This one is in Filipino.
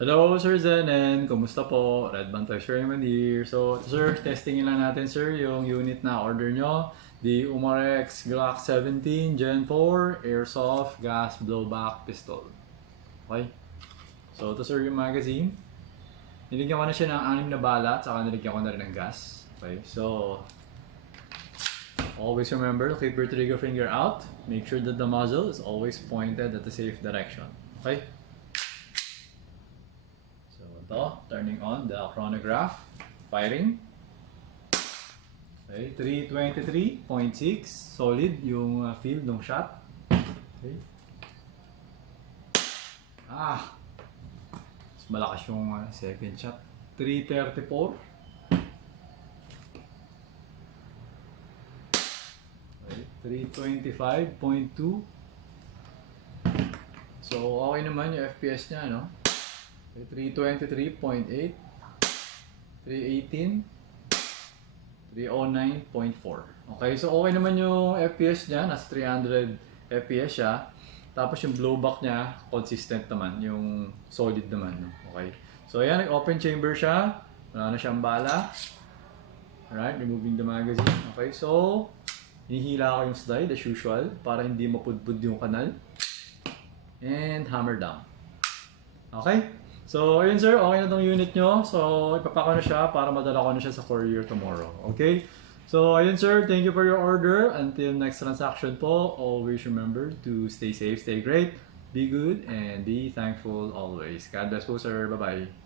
Hello, Sir Zenen. Kumusta po? Red Band Toys Raymond here. So, sir, testingin lang natin, sir, yung unit na order nyo. The Umarex Glock 17 Gen 4 Airsoft Gas Blowback Pistol. Okay? So, ito, sir, yung magazine. Niligyan ko na siya ng 6 na bala, saka niligyan ko na rin ng gas. Okay? So, always remember to keep your trigger finger out. Make sure that the muzzle is always pointed at the safe direction. Okay? So ito, turning on the chronograph, firing. Okay, 323.6, solid yung field ng shot. Okay. Mas malakas yung second shot. 334. Okay, 325.2. So okay naman yung FPS niya, no? 323.8, 318, 309.4. Okay, so okay naman yung FPS niya, nasa 300 FPS siya. Tapos yung blowback niya, consistent naman, yung solid naman. Okay, so ayan, open chamber siya, wala na siyang bala. Alright, removing the magazine. Okay, so hinihila ko yung slide as usual para hindi mapudpud yung kanal. And hammer down. Okay? So, ayun sir, okay na tong unit nyo. So, ipapako na siya para madala ko na siya sa courier tomorrow. Okay? So, ayun sir, thank you for your order. Until next transaction po, always remember to stay safe, stay great, be good, and be thankful always. God bless po sir. Bye-bye.